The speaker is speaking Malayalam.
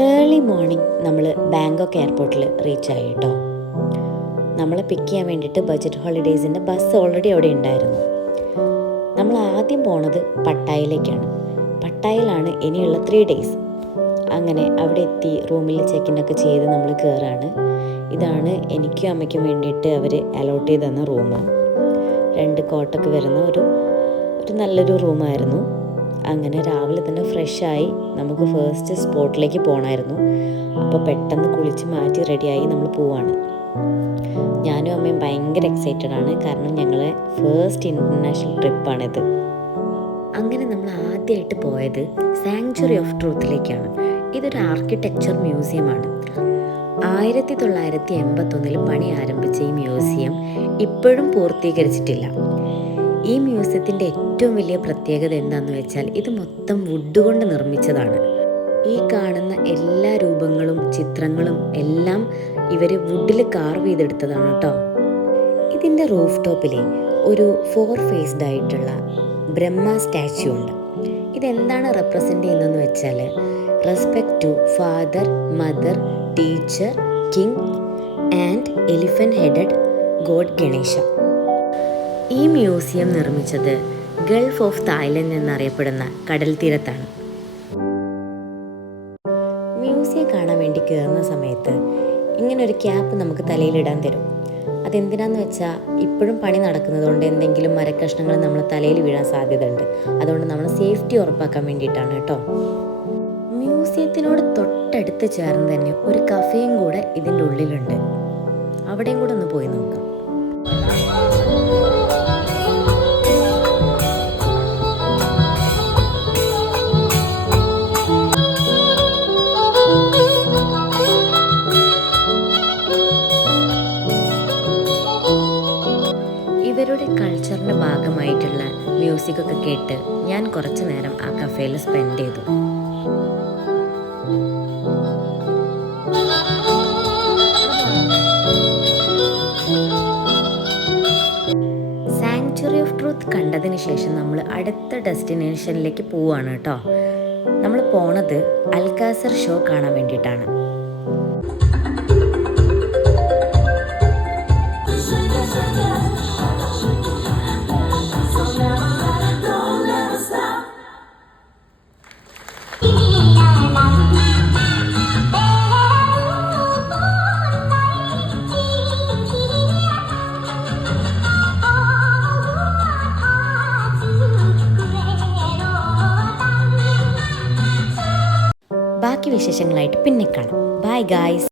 ഏർലി മോർണിംഗ് നമ്മൾ ബാങ്കോക്ക് എയർപോർട്ടിൽ റീച്ച് ആയി കേട്ടോ. നമ്മളെ പിക്ക് ചെയ്യാൻ വേണ്ടിയിട്ട് ബഡ്ജറ്റ് ഹോളിഡേയ്സിൻ്റെ ബസ് ഓൾറെഡി അവിടെ ഉണ്ടായിരുന്നു. നമ്മൾ ആദ്യം പോണത് പട്ടായയിലേക്കാണ്. പട്ടായയിലാണ് ഇനിയുള്ള 3 days. അങ്ങനെ അവിടെ എത്തി റൂമിൽ ചെക്കിനൊക്കെ ചെയ്ത് നമ്മൾ കയറാണ്. ഇതാണ് എനിക്കും അമ്മയ്ക്കും വേണ്ടിയിട്ട് അവർ അലോട്ട് ചെയ്ത് തന്ന റൂം. 2 കോട്ടൊക്കെ വരുന്ന ഒരു നല്ലൊരു റൂമായിരുന്നു. അങ്ങനെ രാവിലെ തന്നെ ഫ്രഷായി നമുക്ക് ഫസ്റ്റ് സ്പോട്ടിലേക്ക് പോകണമായിരുന്നു. അപ്പോൾ പെട്ടെന്ന് കുളിച്ച് മാറ്റി റെഡിയായി നമ്മൾ പോവാണ്. ഞാനും അമ്മയും ഭയങ്കര എക്സൈറ്റഡ് ആണ്, കാരണം ഞങ്ങളെ ഫസ്റ്റ് ഇൻ്റർനാഷണൽ ട്രിപ്പാണിത്. അങ്ങനെ നമ്മൾ ആദ്യമായിട്ട് പോയത് സാങ്ച്വറി ഓഫ് ട്രൂത്തിലേക്കാണ്. ഇതൊരു ആർക്കിടെക്ചർ മ്യൂസിയമാണ്. 1981 പണി ആരംഭിച്ച ഈ മ്യൂസിയം ഇപ്പോഴും പൂർത്തീകരിച്ചിട്ടില്ല. ഈ മ്യൂസിയത്തിൻ്റെ ഏറ്റവും വലിയ പ്രത്യേകത എന്താണെന്ന് വെച്ചാൽ ഇത് മൊത്തം വുഡ് കൊണ്ട് നിർമ്മിച്ചതാണ്. ഈ കാണുന്ന എല്ലാ രൂപങ്ങളും ചിത്രങ്ങളും എല്ലാം ഇവർ വുഡിൽ കാർവ് ചെയ്തെടുത്തതാണ് കേട്ടോ. ഇതിൻ്റെ റൂഫ് ടോപ്പിൽ ഒരു 4 faced ആയിട്ടുള്ള ബ്രഹ്മ സ്റ്റാച്യു ഉണ്ട്. ഇതെന്താണ് റെപ്രസെൻ്റ് ചെയ്യുന്നതെന്ന് വെച്ചാൽ respect to father, mother, teacher, king and elephant headed god Ganesha. ഈ മ്യൂസിയം നിർമ്മിച്ചത് ഗൾഫ് ഓഫ് തായ്ലൻഡ് എന്നറിയപ്പെടുന്ന കടൽ തീരത്താണ്. മ്യൂസിയം കാണാൻ വേണ്ടി കയറുന്ന സമയത്ത് ഇങ്ങനൊരു ക്യാപ്പ് നമുക്ക് തലയിലിടാൻ തരും. അതെന്തിനാന്ന് വെച്ചാൽ ഇപ്പോഴും പണി നടക്കുന്നതുകൊണ്ട് എന്തെങ്കിലും മരക്കഷ്ണങ്ങൾ നമ്മൾ തലയിൽ വീഴാൻ സാധ്യതയുണ്ട്. അതുകൊണ്ട് നമ്മൾ സേഫ്റ്റി ഉറപ്പാക്കാൻ വേണ്ടിയിട്ടാണ് കേട്ടോ. മ്യൂസിയത്തിനോട് തൊട്ടടുത്ത് ചേർന്ന് തന്നെ ഒരു കഫേയും കൂടെ ഇതിൻ്റെ ഉള്ളിലുണ്ട്. അവിടെയും കൂടെ ഒന്ന് പോയി നോക്കാം. ഇവരുടെ കൾച്ചറിൻ്റെ ഭാഗമായിട്ടുള്ള മ്യൂസിക്കൊക്കെ കേട്ട് ഞാൻ കുറച്ച് നേരം ആ കഫേയിൽ സ്പെൻഡ് ചെയ്തു. സാങ്ച്വറി ഓഫ് ട്രൂത്ത് കണ്ടതിന് ശേഷം നമ്മൾ അടുത്ത ഡെസ്റ്റിനേഷനിലേക്ക് പോവുകയാണ് കേട്ടോ. നമ്മൾ പോണത് അൽകാസർ ഷോ കാണാൻ വേണ്ടിയിട്ടാണ്. ബാക്കി വിശേഷങ്ങളായിട്ട് പിന്നെ കാണാം. Bye guys.